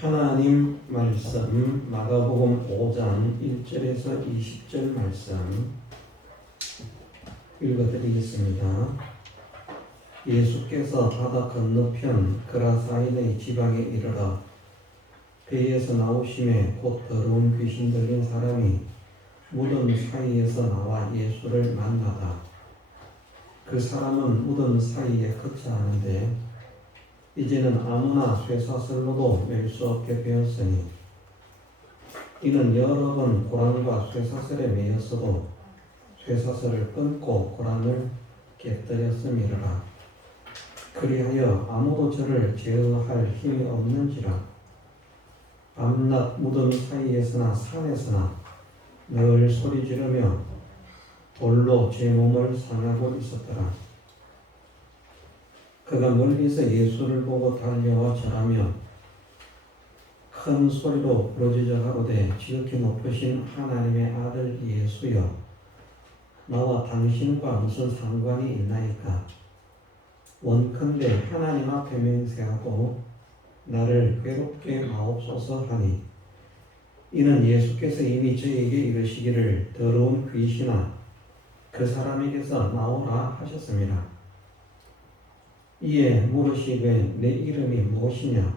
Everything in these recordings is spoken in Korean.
하나님 말씀 마가복음 5장 1절에서 20절 말씀 읽어드리겠습니다. 예수께서 바다 건너편 그라사인의 지방에 이르러 배에서 나오심에 곧 더러운 귀신 들린 사람이 무덤 사이에서 나와 예수를 만나다. 그 사람은 무덤 사이에 거처하는데 이제는 아무나 쇠사슬로도 맬 수 없게 되었으니 이는 여러 번 고란과 쇠사슬에 매였어도 쇠사슬을 끊고 고란을 깨뜨렸음이라. 그리하여 아무도 저를 제어할 힘이 없는지라. 밤낮 무덤 사이에서나 산에서나 늘 소리 지르며 돌로 제 몸을 상하고 있었더라. 그가 멀리서 예수를 보고 달려와 절하며 큰 소리로 부르짖어 가로되 지극히 높으신 하나님의 아들 예수여, 나와 당신과 무슨 상관이 있나이까? 원컨대 하나님 앞에 맹세하고 나를 괴롭게 마옵소서 하니, 이는 예수께서 이미 저에게 이르시기를 더러운 귀신아 그 사람에게서 나오라 하셨습니다. 이에 물으시되 내 이름이 무엇이냐?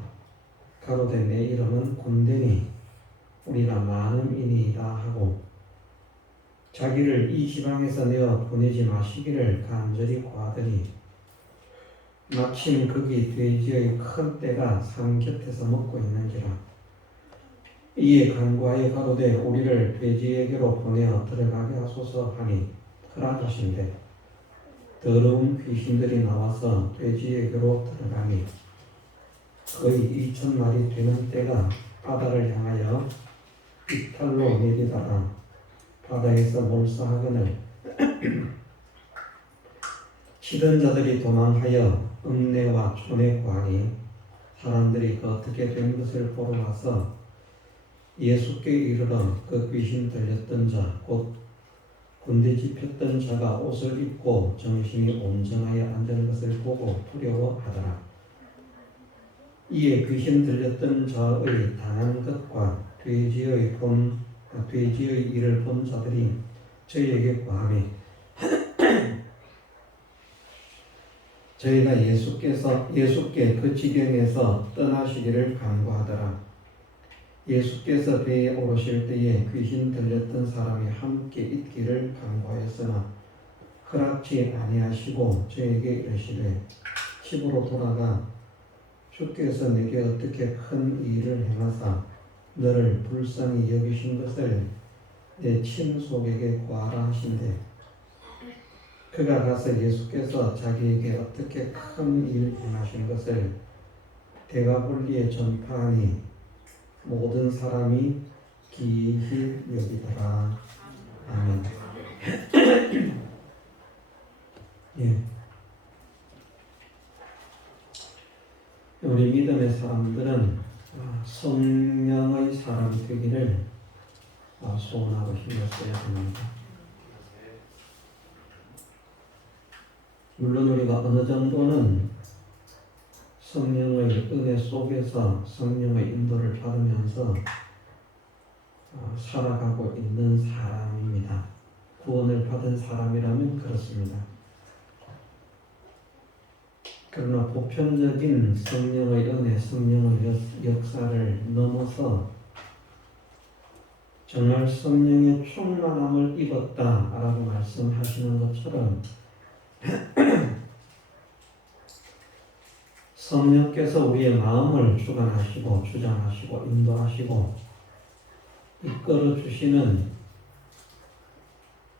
가로되 내 이름은 곤대니 우리가 많음이니이다 하고 자기를 이 지방에서 내어 보내지 마시기를 간절히 구하더니 마침 거기 돼지의 큰 떼가 산 곁에서 먹고 있는지라. 이에 간구하여 가로되 우리를 돼지에게로 보내어 들어가게 하소서 하니 허락하신대. 더러운 귀신들이 나와서 돼지에게로 들어가니 거의 2,000마리 되는 떼가 바다를 향하여 이탈로 내리다가 바다에서 몰사하거늘 치던 자들이 도망하여 읍내와 촌에 구하니 사람들이 그 어떻게 된 것을 보러 와서 예수께 이르러 그 귀신 들렸던 자 곧 군대 집혔던 자가 옷을 입고 정신이 온전하여 앉은 것을 보고 두려워하더라. 이에 귀신 들렸던 자의 당한 것과 돼지의 일을 본 자들이 저희에게 구하매 저희가 예수께 그 지경에서 떠나시기를 간구하더라. 예수께서 배에 오르실 때에 귀신 들렸던 사람이 함께 있기를 간구하였으나 허락지 아니하시고 저에게 이르시되 집으로 돌아가 주께서 내게 어떻게 큰 일을 행하사 너를 불쌍히 여기신 것을 내 친속에게 구하라 하신대. 그가 가서 예수께서 자기에게 어떻게 큰 일 행하신 것을 데가볼리에 전파하니 모든 사람이 기이히 여기더라. 아멘. 우리 믿음의 사람들은 성령의 사람이 되기를 소원하고 힘을 써야 합니다. 물론 우리가 어느 정도는 성령의 은혜 속에서 성령의 인도를 받으면서 살아가고 있는 사람입니다. 구원을 받은 사람이라면 그렇습니다. 그러나 보편적인 성령의 은혜, 성령의 역사를 넘어서 정말 성령의 충만함을 입었다라고 말씀하시는 것처럼 성령께서 우리의 마음을 주관하시고 주장하시고 인도하시고 이끌어 주시는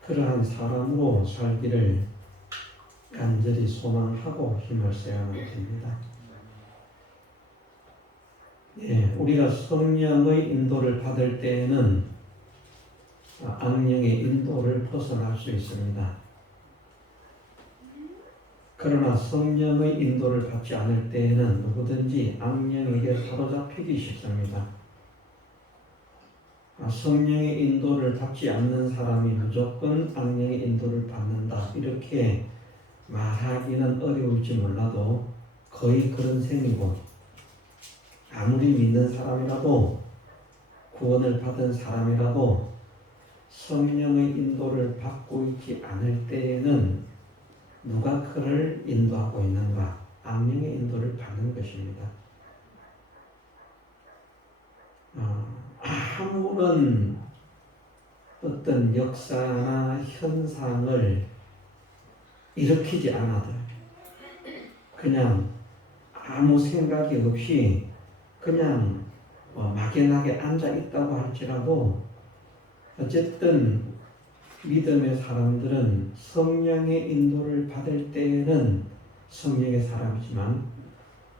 그러한 사람으로 살기를 간절히 소망하고 힘을 써야 하는 것입니다. 우리가 성령의 인도를 받을 때에는 악령의 인도를 벗어날 수 있습니다. 그러나 성령의 인도를 받지 않을 때에는 누구든지 악령에게 사로잡히기 쉽습니다. 성령의 인도를 받지 않는 사람이 무조건 악령의 인도를 받는다, 이렇게 말하기는 어려울지 몰라도 거의 그런 셈이고 아무리 믿는 사람이라도 구원을 받은 사람이라도 성령의 인도를 받고 있지 않을 때에는 누가 그를 인도하고 있는가? 악령의 인도를 받는 것입니다. 아무런 어떤 역사나 현상을 일으키지 않아도 그냥 아무 생각이 없이 그냥 막연하게 앉아 있다고 할지라도 어쨌든 믿음의 사람들은 성령의 인도를 받을 때에는 성령의 사람이지만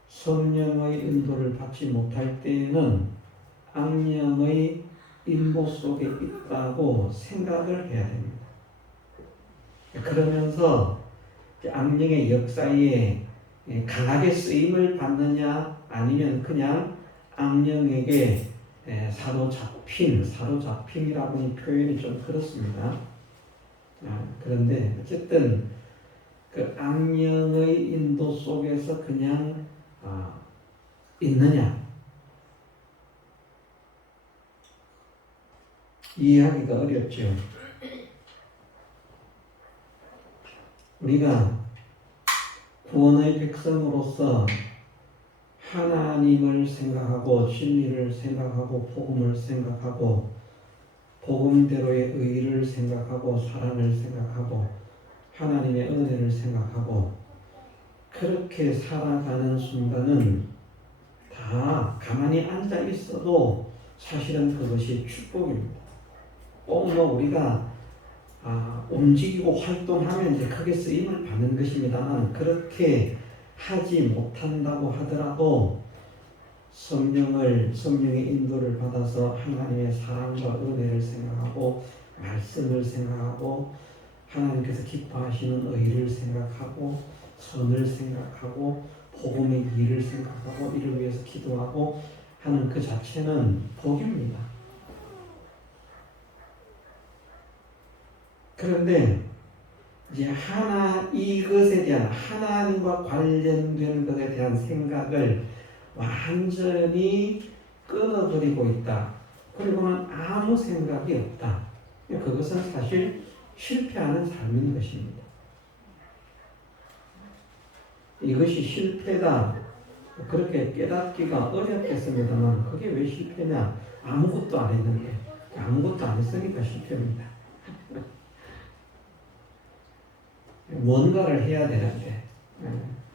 성령의 인도를 받지 못할 때에는 악령의 인도 속에 있다고 생각을 해야 됩니다. 그러면서 악령의 역사에 강하게 쓰임을 받느냐 아니면 그냥 악령에게 사로잡힘이라고 하는 표현이 좀 그렇습니다. 그런데 어쨌든 그 악령의 인도 속에서 그냥 있느냐 이해하기가 어렵죠. 우리가 구원의 백성으로서 하나님을 생각하고 진리를 생각하고 복음을 생각하고 복음대로의 의를 생각하고 사랑을 생각하고 하나님의 은혜를 생각하고 그렇게 살아가는 순간은 다 가만히 앉아 있어도 사실은 그것이 축복입니다. 꼭 우리가 움직이고 활동하면 이제 크게 쓰임을 받는 것입니다만 그렇게 하지 못한다고 하더라도 성령의 인도를 받아서 하나님의 사랑과 은혜를 생각하고 말씀을 생각하고 하나님께서 기뻐하시는 의를 생각하고 선을 생각하고 복음의 일을 생각하고 이를 위해서 기도하고 하는 그 자체는 복입니다. 그런데 이제 이것에 대한 하나님과 관련된 것에 대한 생각을 완전히 끊어버리고 있다. 그리고는 아무 생각이 없다. 그것은 사실 실패하는 삶인 것입니다. 이것이 실패다. 그렇게 깨닫기가 어렵겠습니다만 그게 왜 실패냐? 아무것도 안 했는데 아무것도 안 했으니까 실패입니다. 뭔가를 해야 되는데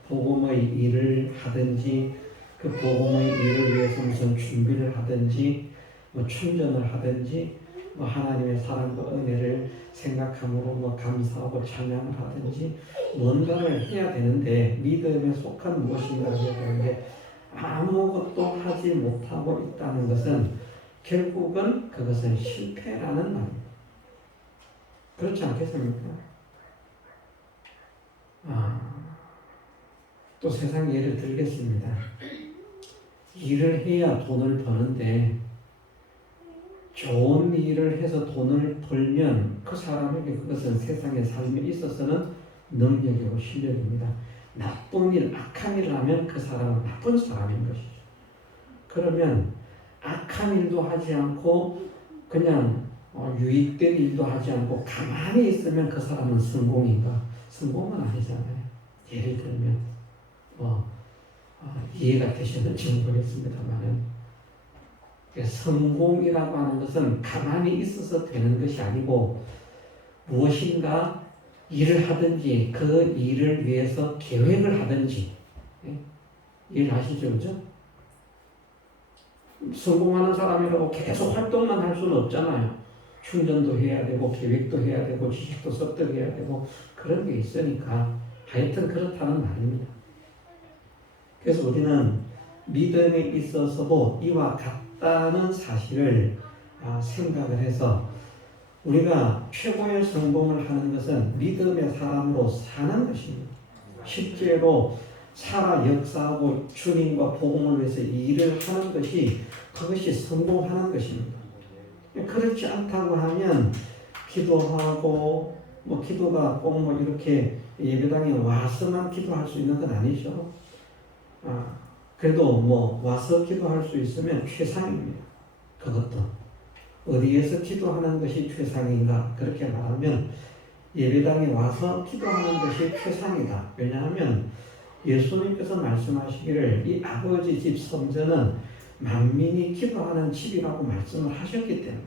복음의 일을 하든지 그 복음의 일을 위해서 무슨 준비를 하든지 충전을 하든지 하나님의 사랑과 은혜를 생각함으로 감사하고 찬양을 하든지 뭔가를 해야 되는데 믿음에 속한 무엇인가를 해야 되는데 아무것도 하지 못하고 있다는 것은 결국은 그것은 실패라는 말입니다. 그렇지 않겠습니까? 또 세상 예를 들겠습니다. 일을 해야 돈을 버는데 좋은 일을 해서 돈을 벌면 그 사람에게 그것은 세상의 삶에 있어서는 능력이고 실력입니다. 나쁜 일, 악한 일을 하면 그 사람은 나쁜 사람인 것이죠. 그러면 악한 일도 하지 않고 그냥 유익된 일도 하지 않고 가만히 있으면 그 사람은 성공인가? 성공은 아니잖아요. 예를 들면 이해가 되셨는지 모르겠습니다만은 성공이라고 하는 것은 가만히 있어서 되는 것이 아니고 무엇인가 일을 하든지 그 일을 위해서 계획을 하든지 이해하시죠? 그죠? 성공하는 사람이라고 계속 활동만 할 수는 없잖아요. 충전도 해야 되고 계획도 해야 되고 지식도 습득해야 되고 그런 게 있으니까 하여튼 그렇다는 말입니다. 그래서 우리는 믿음에 있어서도 이와 같다는 사실을 생각을 해서 우리가 최고의 성공을 하는 것은 믿음의 사람으로 사는 것입니다. 실제로 살아 역사하고 주님과 복음을 위해서 일을 하는 것이 그것이 성공하는 것입니다. 그렇지 않다고 하면 기도하고 기도가 꼭 이렇게 예배당에 와서만 기도할 수 있는 건 아니죠. 그래도 뭐 와서 기도할 수 있으면 최상입니다. 그것도 어디에서 기도하는 것이 최상인가 그렇게 말하면 예배당에 와서 기도하는 것이 최상이다. 왜냐하면 예수님께서 말씀하시기를 이 아버지 집 성전은 만민이 기도하는 집이라고 말씀을 하셨기 때문에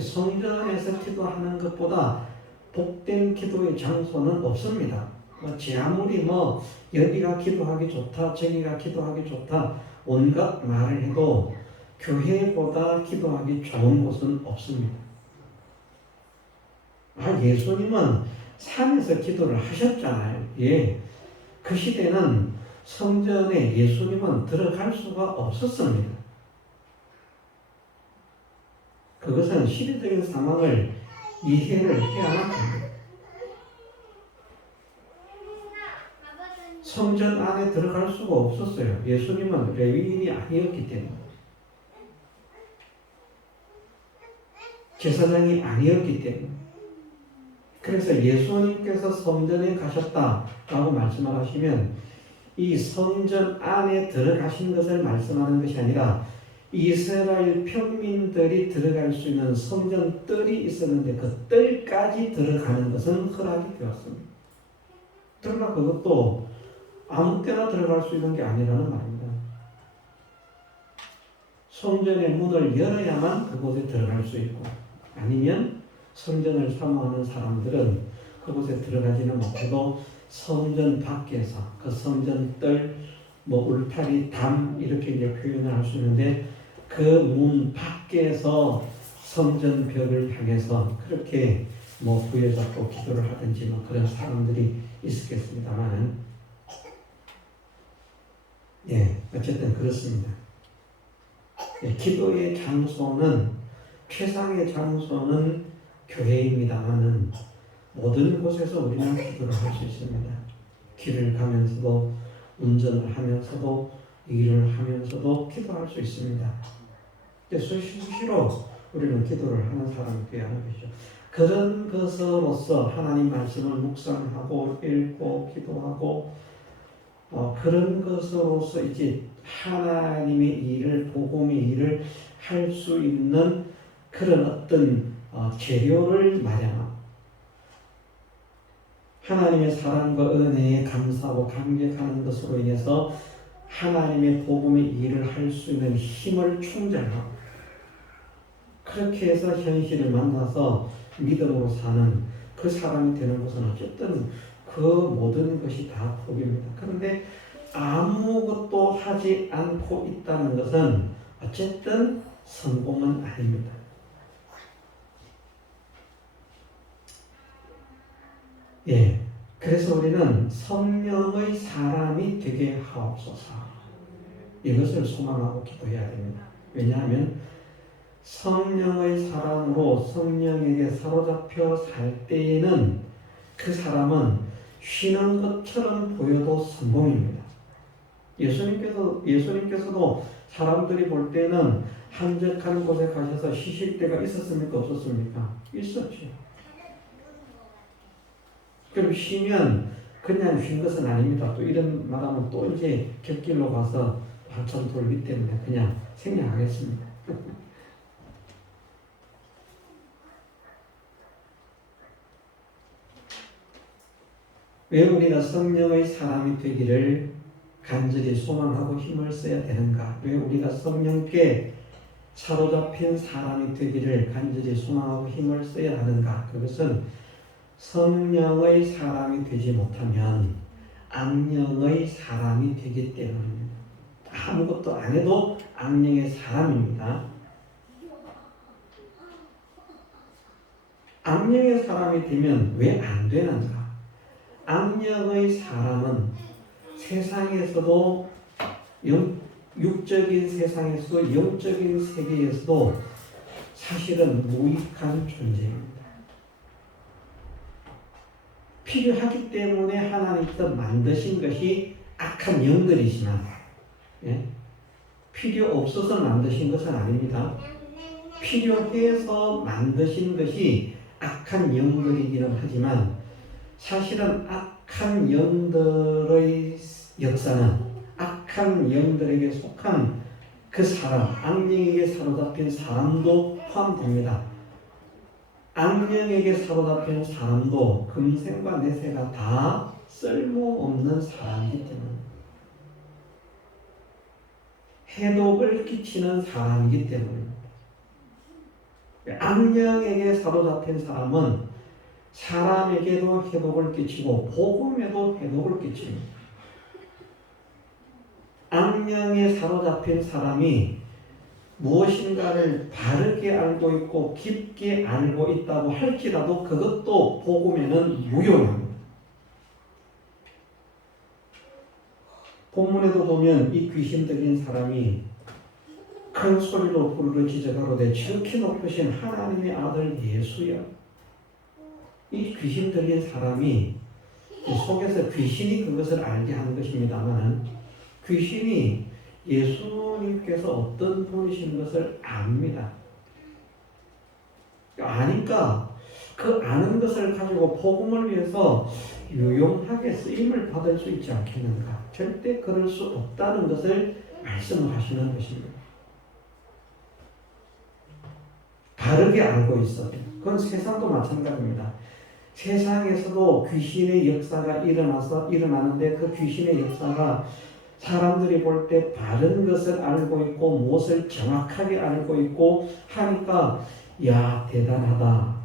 성전에서 기도하는 것보다 복된 기도의 장소는 없습니다. 제 아무리 여기가 기도하기 좋다, 저기가 기도하기 좋다 온갖 말을 해도 교회보다 기도하기 좋은 곳은 없습니다. 예수님은 산에서 기도를 하셨잖아요. 예. 그 시대는 성전에 예수님은 들어갈 수가 없었습니다. 그것은 시대적인 상황을 이해를 해야만 합니다. 성전 안에 들어갈 수가 없었어요. 예수님은 레위인이 아니었기 때문에. 제사장이 아니었기 때문에. 그래서 예수님께서 성전에 가셨다라고 말씀을 하시면 이 성전 안에 들어가신 것을 말씀하는 것이 아니라 이스라엘 평민들이 들어갈 수 있는 성전 뜰이 있었는데 그 뜰까지 들어가는 것은 허락이 되었습니다. 그러나 그것도 아무 때나 들어갈 수 있는 게 아니라는 말입니다. 성전의 문을 열어야만 그곳에 들어갈 수 있고 아니면 성전을 사모하는 사람들은 그곳에 들어가지는 못해도 성전 밖에서 그 성전 뜰, 울타리, 담 이렇게 이제 표현을 할 수 있는데 그 문 밖에서 성전 벽을 향해서 그렇게 부여잡고 기도를 하든지 그런 사람들이 있었겠습니다만은 어쨌든 그렇습니다. 기도의 장소는 최상의 장소는 교회입니다만은 모든 곳에서 우리는 기도를 할 수 있습니다. 길을 가면서도 운전을 하면서도 일을 하면서도 기도할 수 있습니다. 수시로 우리는 기도를 하는 사람이 되어야 하는 것이죠. 그런 것으로서 하나님 말씀을 묵상하고 읽고 기도하고 그런 것으로서 이제 하나님의 일을 복음의 일을 할 수 있는 그런 어떤 재료를 마련하고 하나님의 사랑과 은혜에 감사하고 감격하는 것으로 인해서 하나님의 복음의 일을 할 수 있는 힘을 충전하고 그렇게 해서 현실을 만나서 믿음으로 사는 그 사람이 되는 것은 어쨌든 그 모든 것이 다 복입니다. 그런데 아무것도 하지 않고 있다는 것은 어쨌든 성공은 아닙니다. 그래서 우리는 성령의 사람이 되게 하옵소서. 이것을 소망하고 기도해야 됩니다. 왜냐하면 성령의 사람으로 성령에게 사로잡혀 살 때에는 그 사람은 쉬는 것처럼 보여도 성공입니다. 예수님께서도 사람들이 볼 때는 한적한 곳에 가셔서 쉬실 때가 있었습니까? 없었습니까? 있었죠. 그럼 쉬면 그냥 쉰 것은 아닙니다. 또 이런 말하면 또 이제 곁길로 가서 한참 돌기 때문에 그냥 생략하겠습니다. 왜 우리가 성령의 사람이 되기를 간절히 소망하고 힘을 써야 되는가? 왜 우리가 성령께 사로잡힌 사람이 되기를 간절히 소망하고 힘을 써야 하는가? 그것은 성령의 사람이 되지 못하면 악령의 사람이 되기 때문입니다. 아무것도 안 해도 악령의 사람입니다. 악령의 사람이 되면 왜 안 되는가? 악령의 사람은 세상에서도 육적인 세상에서도 영적인 세계에서도 사실은 무익한 존재입니다. 필요하기 때문에 하나님께서 만드신 것이 악한 영들이지만 필요 없어서 만드신 것은 아닙니다. 필요해서 만드신 것이 악한 영들이기는 하지만 사실은 악한 영들의 역사는 악한 악한 영들에게 속한 그 사람, 악령에게 사로잡힌 사람도 포함됩니다. 악령에게 사로잡힌 사람도 금생과 내세가 다 쓸모없는 사람이기 때문에, 해독을 끼치는 사람이기 때문에, 악령에게 사로잡힌 사람은 사람에게도 해독을 끼치고 복음에도 해독을 끼칩니다. 악령에 사로잡힌 사람이 무엇인가를 바르게 알고 있고 깊게 알고 있다고 할지라도 그것도 복음에는 무용합니다. 본문에도 보면 이 귀신 들린 사람이 큰 소리로 부르짖어 가로되 지극히 높으신 하나님의 아들 예수여. 이 귀신 들린 사람이 속에서 귀신이 그것을 알게 하는 것입니다만, 귀신이 예수님께서 어떤 분이신 것을 압니다. 아니까 그 아는 것을 가지고 복음을 위해서 유용하게 쓰임을 받을 수 있지 않겠는가? 절대 그럴 수 없다는 것을 말씀을 하시는 것입니다. 바르게 알고 있어요. 그건 세상도 마찬가지입니다. 세상에서도 귀신의 역사가 일어나는데 그 귀신의 역사가 사람들이 볼 때 바른 것을 알고 있고 무엇을 정확하게 알고 있고 하니까 야 대단하다.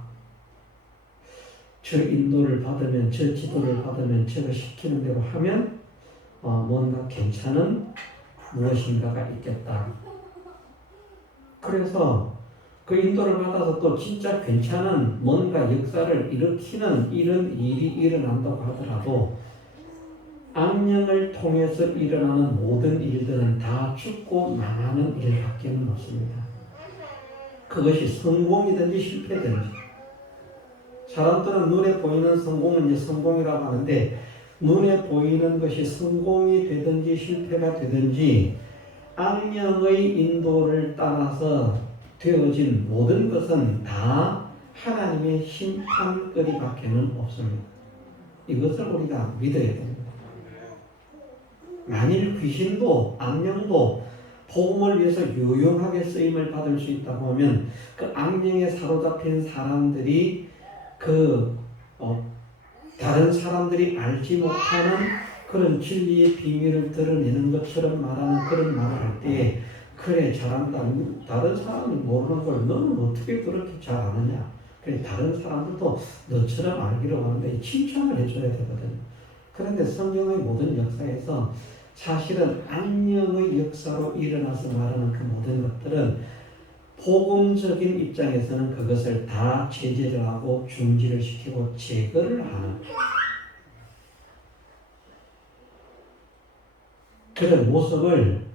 저 인도를 받으면 저 지도를 받으면 저거 시키는 대로 하면 뭔가 괜찮은 무엇인가가 있겠다. 그래서 그 인도를 받아서 또 진짜 괜찮은 뭔가 역사를 일으키는 이런 일이 일어난다고 하더라도 악령을 통해서 일어나는 모든 일들은 다 죽고 망하는 일밖에 없습니다. 그것이 성공이든지 실패든지. 사람들은 눈에 보이는 성공은 이제 성공이라고 하는데, 눈에 보이는 것이 성공이 되든지 실패가 되든지 악령의 인도를 따라서 되어진 모든 것은 다 하나님의 심판거리밖에 없습니다. 이것을 우리가 믿어야 됩니다. 만일 귀신도 악령도 복음을 위해서 유용하게 쓰임을 받을 수 있다고 하면 그 악령에 사로잡힌 사람들이 다른 사람들이 알지 못하는 그런 진리의 비밀을 드러내는 것처럼 말하는 그런 말을 할 때, 그래 잘한다. 다른 사람이 모르는 걸 너는 어떻게 그렇게 잘 아느냐. 그래 다른 사람들도 너처럼 알기로 하는데 칭찬을 해줘야 되거든. 그런데 성경의 모든 역사에서 사실은 악령의 역사로 일어나서 말하는 그 모든 것들은 복음적인 입장에서는 그것을 다 제재를 하고 중지를 시키고 제거를 하는 그런 모습을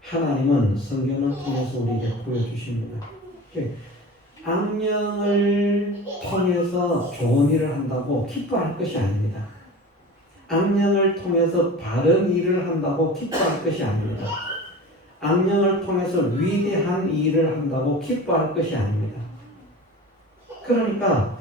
하나님은 성경을 통해서 우리에게 보여주십니다. 악령을 통해서 좋은 일을 한다고 기뻐할 것이 아닙니다. 악령을 통해서 바른 일을 한다고 기뻐할 것이 아닙니다. 악령을 통해서 위대한 일을 한다고 기뻐할 것이 아닙니다. 그러니까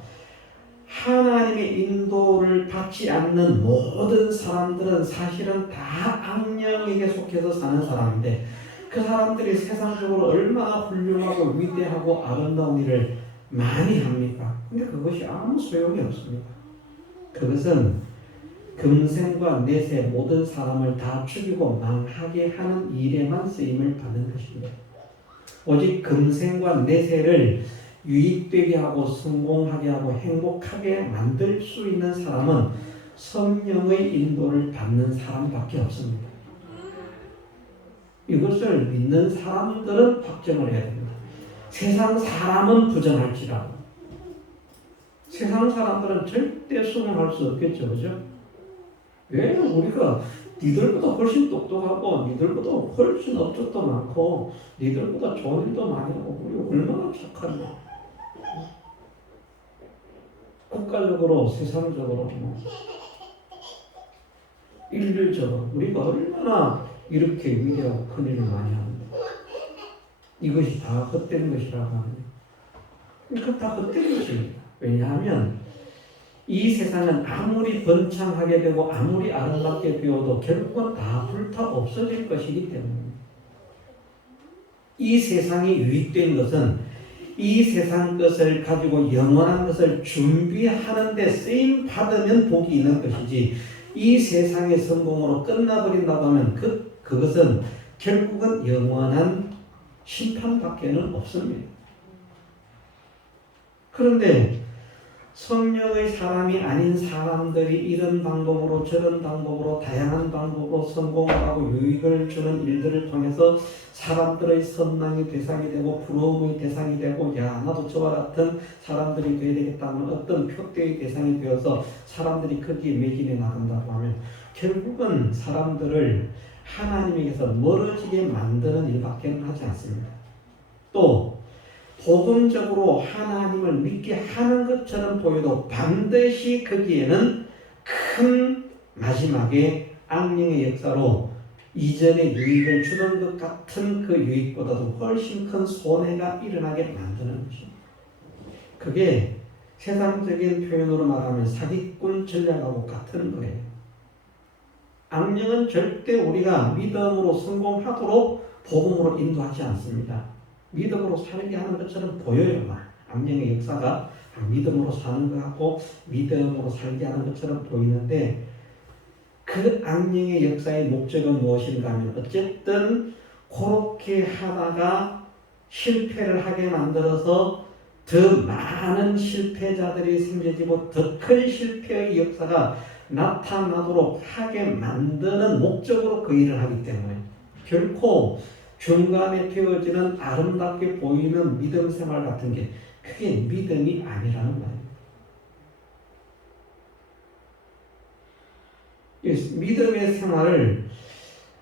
하나님의 인도를 받지 않는 모든 사람들은 사실은 다 악령에게 속해서 사는 사람인데, 그 사람들이 세상적으로 얼마나 훌륭하고 위대하고 아름다운 일을 많이 합니까? 근데 그것이 아무 소용이 없습니다. 그것은 금생과 내세 모든 사람을 다 죽이고 망하게 하는 일에만 쓰임을 받는 것입니다. 오직 금생과 내세를 유익되게 하고 성공하게 하고 행복하게 만들 수 있는 사람은 성령의 인도를 받는 사람밖에 없습니다. 이것을 믿는 사람들은 확정을 해야 됩니다. 세상 사람은 부정할지라도 세상 사람들은 절대 수긍할 수 없겠죠. 그죠? 왜 우리가 니들보다 훨씬 똑똑하고 니들보다 훨씬 업적도 많고 니들보다 좋은 일도 많이 하고 우리 얼마나 착한데, 국가적으로 세상적으로 인류적으로 우리가 얼마나 이렇게 위대하고 큰 일을 많이 하는데 이것이 다 헛된 것이라고 하는, 그러니까 다 헛된 것입니다. 왜냐하면 이 세상은 아무리 번창하게 되고 아무리 아름답게 되어도 결국은 다 불타 없어질 것이기 때문입니다. 이 세상이 유익된 것은 이 세상 것을 가지고 영원한 것을 준비하는 데 쓰임 받으면 복이 있는 것이지, 이 세상의 성공으로 끝나버린다고 하면 그것은 결국은 영원한 심판밖에는 없습니다. 그런데 성령의 사람이 아닌 사람들이 이런 방법으로 저런 방법으로 다양한 방법으로 성공을 하고 유익을 주는 일들을 통해서 사람들의 선망의 대상이 되고 부러움의 대상이 되고, 야 나도 저와 같은 사람들이 되어야 되겠다는 어떤 표대의 대상이 되어서 사람들이 거기에 매진해 나간다고 하면 결국은 사람들을 하나님에게서 멀어지게 만드는 일밖에 하지 않습니다. 또 복음적으로 하나님을 믿게 하는 것처럼 보여도 반드시 거기에는 큰 마지막에 악령의 역사로 이전에 유익을 주던 것 같은 그 유익보다도 훨씬 큰 손해가 일어나게 만드는 것입니다. 그게 세상적인 표현으로 말하면 사기꾼 전략하고 같은 거예요. 악령은 절대 우리가 믿음으로 성공하도록 복음으로 인도하지 않습니다. 믿음으로 살게 하는 것처럼 보여요. 악령의 역사가 믿음으로 사는 것 같고 믿음으로 살게 하는 것처럼 보이는데, 그 악령의 역사의 목적은 무엇인가 하면 어쨌든 그렇게 하다가 실패를 하게 만들어서 더 많은 실패자들이 생겨지고 더 큰 실패의 역사가 나타나도록 하게 만드는 목적으로 그 일을 하기 때문에 결코 중간에 되어지는 아름답게 보이는 믿음 생활 같은 게 그게 믿음이 아니라는 말입니다. 믿음의 생활을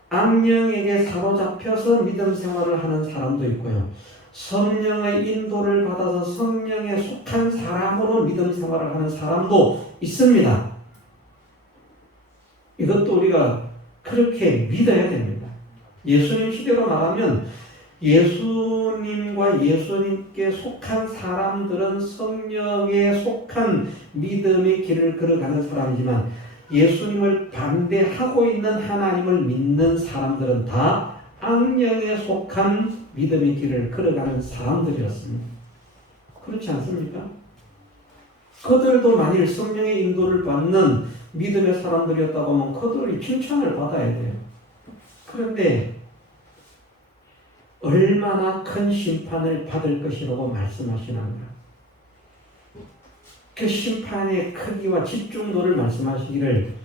악령에게 사로잡혀서 믿음 생활을 하는 사람도 있고요. 성령의 인도를 받아서 성령에 속한 사람으로 믿음 생활을 하는 사람도 있습니다. 이것도 우리가 그렇게 믿어야 됩니다. 예수님 시대로 말하면 예수님과 예수님께 속한 사람들은 성령에 속한 믿음의 길을 걸어가는 사람이지만, 예수님을 반대하고 있는 하나님을 믿는 사람들은 다 악령에 속한 믿음의 길을 걸어가는 사람들이었습니다. 그렇지 않습니까? 그들도 만일 성령의 인도를 받는 믿음의 사람들이었다고 하면 그들이 칭찬을 받아야 돼요. 그런데 얼마나 큰 심판을 받을 것이라고 말씀하시는가? 그 심판의 크기와 집중도를 말씀하시기를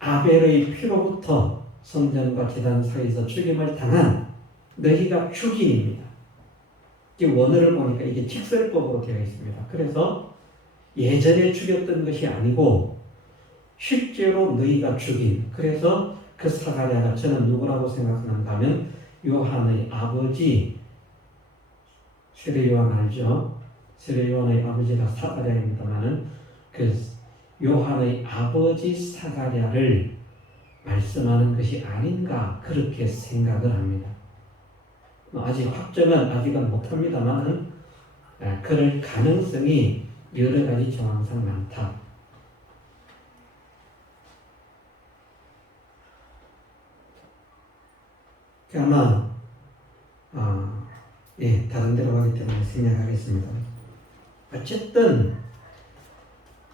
아벨의 피로부터 성전과 제단 사이에서 죽임을 당한 너희가 죽인입니다. 원어를 보니까 이게 직설법으로 되어 있습니다. 그래서 예전에 죽였던 것이 아니고 실제로 너희가 죽인, 그래서 그 사가랴가 저는 누구라고 생각하는가 하면 요한의 아버지, 세례 요한 알죠? 세례 요한의 아버지가 사가랴입니다만은 그 요한의 아버지 사가랴를 말씀하는 것이 아닌가 그렇게 생각을 합니다. 아직 확정은 아직은 못합니다만은 그럴 가능성이 여러 가지 정황상 많다. 아마 다른 데로 가기 때문에 생략하겠습니다. 어쨌든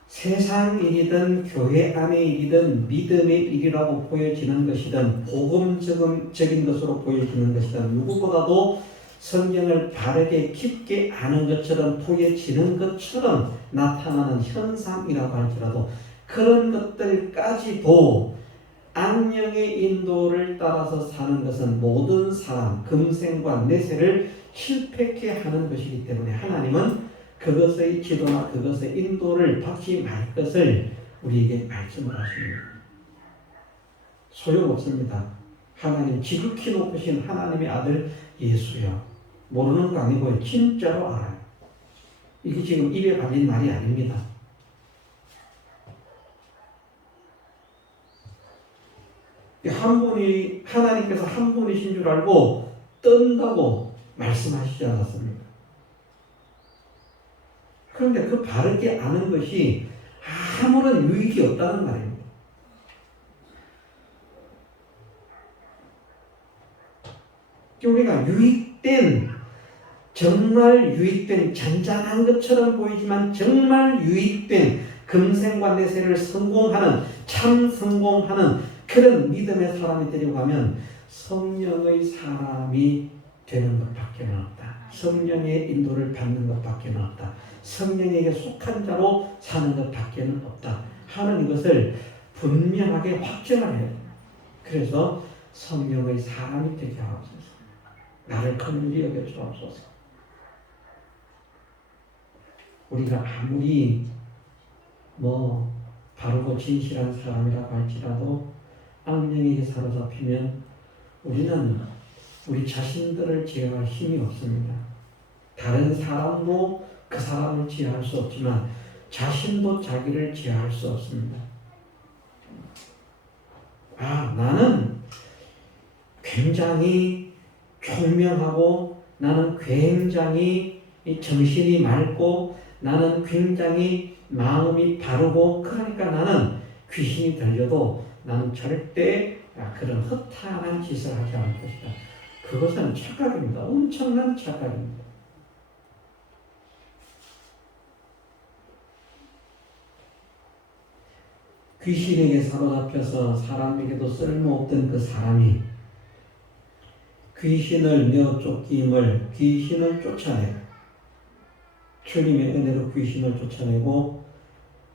세상 일이든 교회 안의 일이든 믿음의 일이라고 보여지는 것이든 복음적인 것으로 보여지는 것이든 누구보다도 성경을 바르게 깊게 아는 것처럼 보여지는 것처럼 나타나는 현상이라고 할지라도 그런 것들까지도 악령의 인도를 따라서 사는 것은 모든 사람, 금생과 내세를 실패케 하는 것이기 때문에 하나님은 그것의 지도나 그것의 인도를 받지 말 것을 우리에게 말씀을 하십니다. 소용없습니다. 하나님 지극히 높으신 하나님의 아들 예수여, 모르는 거 아니고요. 진짜로 알아요. 이게 지금 입에 발린 말이 아닙니다. 한 분이, 하나님께서 한 분이신 줄 알고 뜬다고 말씀하시지 않았습니까? 그런데 그 바르게 아는 것이 아무런 유익이 없다는 말입니다. 우리가 정말 유익된 잔잔한 것처럼 보이지만 정말 유익된 금생과 내세를 참 성공하는 그런 믿음의 사람이 되려고 하면 성령의 사람이 되는 것밖에 없다. 성령의 인도를 받는 것밖에 없다. 성령에게 속한 자로 사는 것밖에 없다 하는 것을 분명하게 확정을 해요. 그래서 성령의 사람이 되게 하옵소서. 나를 긍휼히 여겨 주옵소서. 우리가 아무리 바르고 진실한 사람이라고 할지라도 악령에게 사로잡히면 우리는 우리 자신들을 제어할 힘이 없습니다. 다른 사람도 그 사람을 제어할 수 없지만 자신도 자기를 제어할 수 없습니다. 나는 굉장히 총명하고 나는 굉장히 정신이 맑고 나는 굉장히 마음이 바르고 그러니까 나는 귀신이 들려도 나는 절대 그런 허탄한 짓을 하지 않을 것이다. 그것은 착각입니다. 엄청난 착각입니다. 귀신에게 사로잡혀서 사람에게도 쓸모없던 그 사람이 귀신을 내어 쫓김을 귀신을 쫓아내고 주님의 은혜로 귀신을 쫓아내고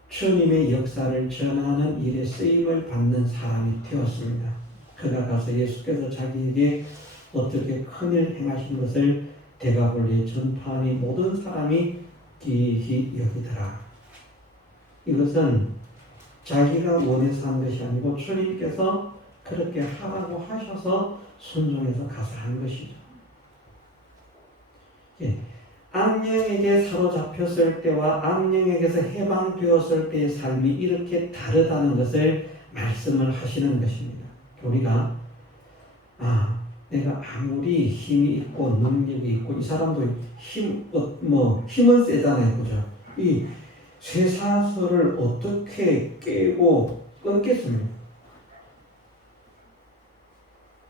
주님의 역사를 전하는 일에 쓰임을 받는 사람이 되었습니다. 그가 가서 예수께서 자기에게 어떻게 큰일 행하신 것을 대가볼리에 전파하니 모든 사람이 기이히 여기더라. 이것은 자기가 원해서 한 것이 아니고 주님께서 그렇게 하라고 하셔서 순종해서 가서 한 것이죠. 악령에게 사로잡혔을 때와 악령에게서 해방되었을 때의 삶이 이렇게 다르다는 것을 말씀을 하시는 것입니다. 우리가 내가 아무리 힘이 있고 능력이 있고 이 사람도 힘은 세잖아요, 그죠? 이 쇠사슬을 어떻게 깨고 끊겠습니까?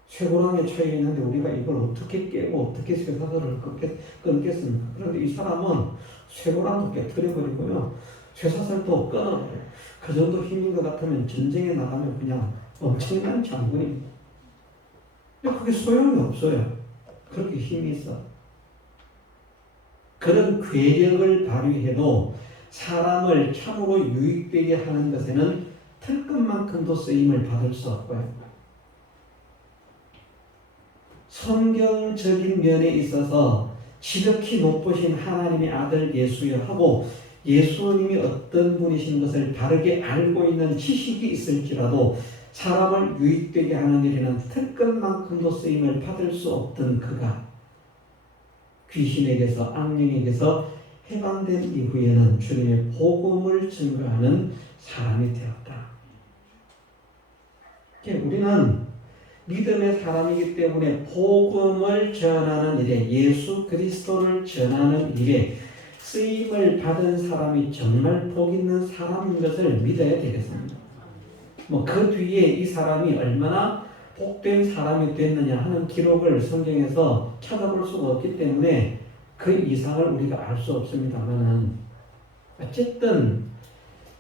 쇠고랑에 차이가 있는데 우리가 이걸 어떻게 깨고 어떻게 쇠사슬을 끊겠습니까? 그런데 이 사람은 쇠고랑도 깨트려버리고요, 쇠사슬도 끊어버려요. 그 정도 힘인 것 같으면 전쟁에 나가면 그냥 엄청난 장군입니다. 근데 그게 소용이 없어요. 그렇게 힘이 있어. 그런 괴력을 발휘해도 사람을 참으로 유익되게 하는 것에는 털끝만큼도 쓰임을 받을 수 없고요. 성경적인 면에 있어서 지극히 높으신 하나님의 아들 예수여 하고 예수님이 어떤 분이신 것을 바르게 알고 있는 지식이 있을지라도 사람을 유익되게 하는 일에는 털끝만큼도 쓰임을 받을 수 없던 그가 귀신에게서 악령에게서 해방된 이후에는 주님의 복음을 증거하는 사람이 되었다. 우리는 믿음의 사람이기 때문에 복음을 전하는 일에, 예수 그리스도를 전하는 일에 쓰임을 받은 사람이 정말 복 있는 사람인 것을 믿어야 되겠습니다. 그 뒤에 이 사람이 얼마나 복된 사람이 됐느냐 하는 기록을 성경에서 찾아볼 수가 없기 때문에 그 이상을 우리가 알 수 없습니다만은 어쨌든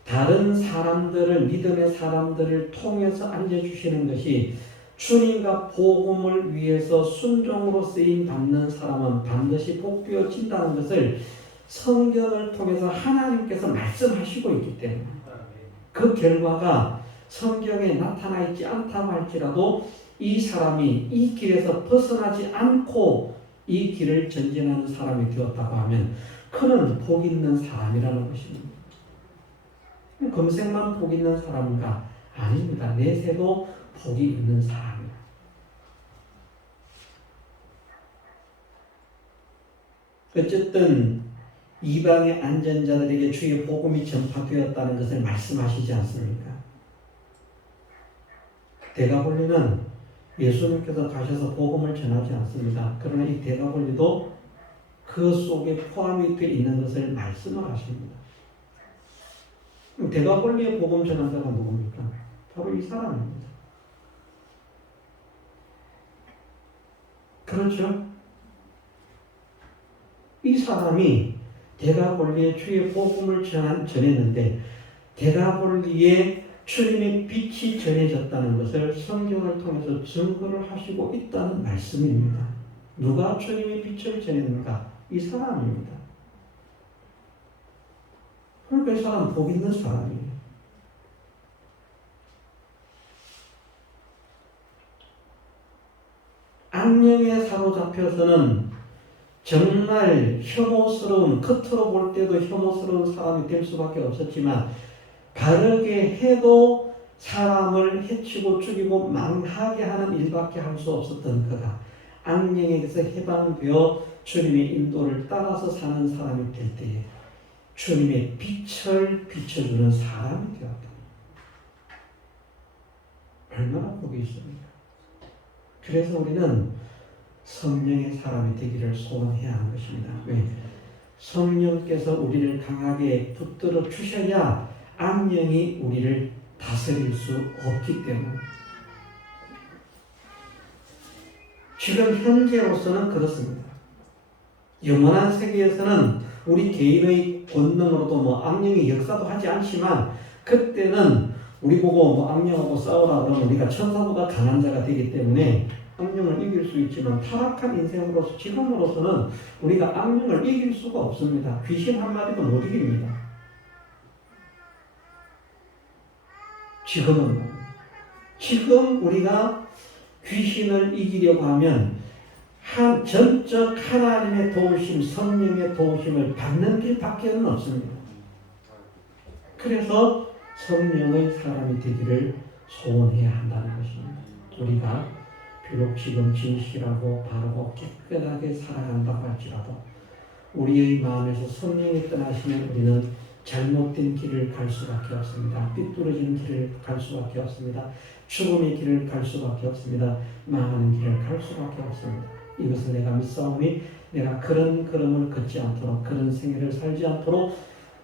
다른 사람들을, 믿음의 사람들을 통해서 알려주시는 것이 주님과 복음을 위해서 순종으로 쓰임 받는 사람은 반드시 복되어진다는 것을 성경을 통해서 하나님께서 말씀하시고 있기 때문에 그 결과가 성경에 나타나 있지 않다고 할지라도 이 사람이 이 길에서 벗어나지 않고 이 길을 전진하는 사람이 되었다고 하면 그는 복 있는 사람이라는 것입니다. 금생만 복 있는 사람인가? 아닙니다. 내세도 복이 있는 사람이다. 어쨌든 이방의 안전자들에게 주의 복음이 전파되었다는 것을 말씀하시지 않습니까? 대가볼리는 예수님께서 가셔서 복음을 전하지 않습니다. 그러나 이 대가볼리도 그 그 속에 포함이 되어 있는 것을 말씀을 하십니다. 대가권리의 복음 전환자가 누굽니까? 바로 이 사람입니다. 그렇죠? 이 사람이 대가권리의 주의 복음을 전했는데 대가권리의 주님의 빛이 전해졌다는 것을 성경을 통해서 증거를 하시고 있다는 말씀입니다. 누가 주님의 빛을 전했는가? 이 사람입니다. 그러니까 이 사람 복 있는 사람이에요. 악령에 사로잡혀서는 정말 혐오스러운, 겉으로 볼 때도 혐오스러운 사람이 될 수밖에 없었지만 바르게 해도 사람을 해치고 죽이고 망하게 하는 일밖에 할 수 없었던 그가 악령에게서 해방되어 주님의 인도를 따라서 사는 사람이 될 때에 주님의 빛을 비춰주는 사람이 되었다. 얼마나 복이 있습니까? 그래서 우리는 성령의 사람이 되기를 소원해야 하는 것입니다. 왜? 성령께서 우리를 강하게 붙들어 주셔야 악령이 우리를 다스릴 수 없기 때문에. 지금 현재로서는 그렇습니다. 영원한 세계에서는 우리 개인의 권능으로도 악령의 역사도 하지 않지만 그때는 우리 보고 악령하고 싸우라 그러면 우리가 천사보다 강한 자가 되기 때문에 악령을 이길 수 있지만 타락한 인생으로서 지금으로서는 우리가 악령을 이길 수가 없습니다. 귀신 한마디도 못 이깁니다. 지금 우리가 귀신을 이기려고 하면 전적 하나님의 도우심, 성령의 도우심을 받는 길밖에는 없습니다. 그래서 성령의 사람이 되기를 소원해야 한다는 것입니다. 우리가 비록 지금 진실하고 바르고 깨끗하게 살아간다고 할지라도 우리의 마음에서 성령이 떠나시면 우리는 잘못된 길을 갈 수밖에 없습니다. 삐뚤어진 길을 갈 수밖에 없습니다. 죽음의 길을 갈 수밖에 없습니다. 망하는 길을 갈 수밖에 없습니다. 이것을 내가 믿사오니 내가 그런 걸음을 걷지 않도록 그런 생애를 살지 않도록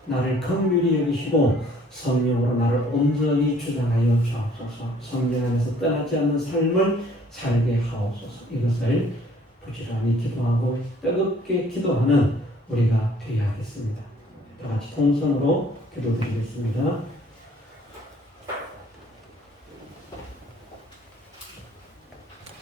나를 긍휼히 여기시고 성령으로 나를 온전히 주장하여 주옵소서. 성령 안에서 떠나지 않는 삶을 살게 하옵소서. 이것을 부지런히 기도하고 뜨겁게 기도하는 우리가 되어야겠습니다. 다 같이 통성으로 기도드리겠습니다.